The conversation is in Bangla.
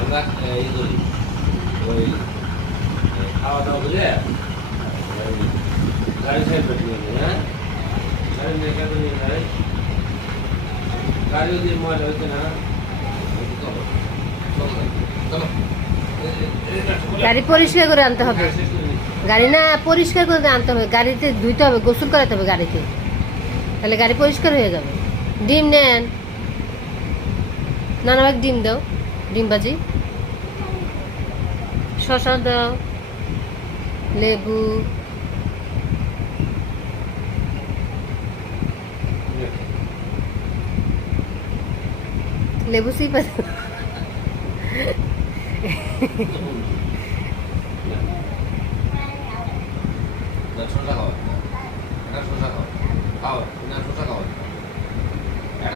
আমরা করি ওই খাওয়া দাওয়া করে গাড়ি সাইড পেটিয়ে হ্যাঁ গাড়ি নিয়ে কেন নিয়ে যায় গাড়ি যদি ময়লা হচ্ছে না গাড়ি পরিষ্কার করে আনতে হবে, গাড়ি না পরিষ্কার করে আনতে হবে, গাড়িতে ধুইতে হবে, গোসল করাতে হবে গাড়িতে, তাহলে গাড়ি পরিষ্কার হয়ে যাবে। ডিম নেন, নানা ভাগ ডিম দাও, ডিম ভাজি, শসা দাও, লেবু, লেবু সিপা শসা খাওয়া, শসা খাওয়া, খাওয়া, শসা খাওয়া।